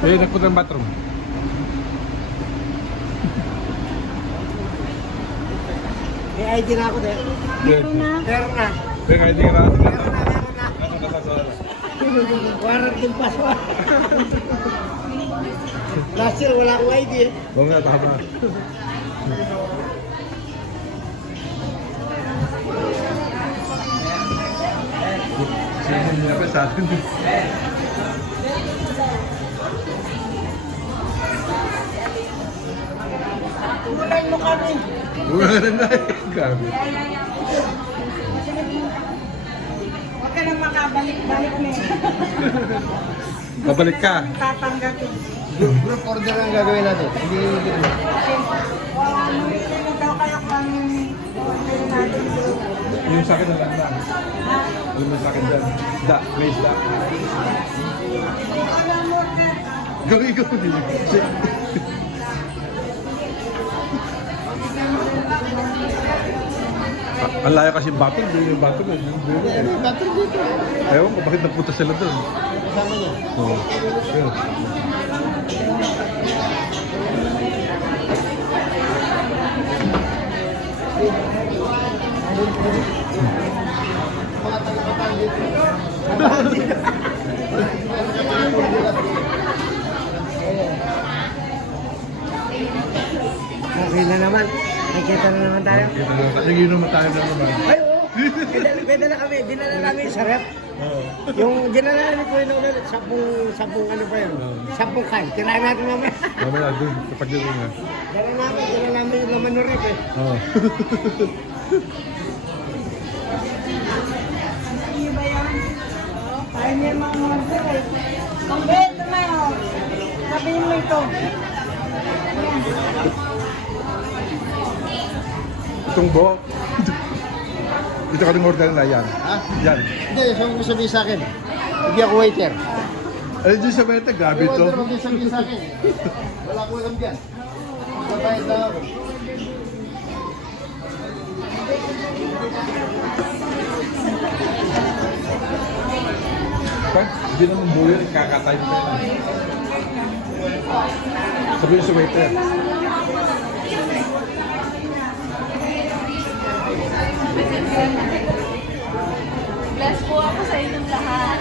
Eh, nagpunta ng bathroom. May ID na ako din. Meron na. Meron na. Teka, hindi ka na. Meron na. Warrant yung passport. Last year, wala akong ID eh. Oo nga, tama. Sino niya pa sa atin? Tulay mo kami. Wala na na eh. Grabe. Huwag ka nang makabalik-balik na eh. Babalik ka. Tatanggapin. Group order ang gagawin natin. Hindi hindi. Sino daw kayo kung order natin? Yung sa akin na lang lang. Yung sa akin dyan. Da, place da. Alam mo, order. Gawin ko. Ang layo kasi battle, hindi yung battle eh. Ano yung battery dito? Ewan ko, bakit nagpunta sila doon? Kasama niya. Oo. Yun. Mga tagapatan dito. Okay na naman. Nakikita na naman tayo. Sige naman tayo na naman. Ay, oo. Pwede na kami. Dinala namin sa rep. Oo. Yung dinala namin ko yun ulit. Sampung ano pa yun? Oo. Sampung kan. Tirahan natin mamaya. Mamaya doon, kapag yun nga. Dala namin yung laman ng rep eh. Oo. Sige ba yan? Ayaw niya mga order eh. Kambe, ito na yun. Sabihin mo ito. Itong bo. Dito ka rin order na yan. Ha? Yan. Hindi, sabi mo sabihin sa akin. Hindi ako waiter. Ay, dyan sa Meta, grabe ito. Order mo sabihin sa akin. Wala akong alam dyan. Babayad lang ako. Pa, hindi naman buo yun, kakatay mo yun. Sabihin sa waiter. Bless po ako sa inyong lahat.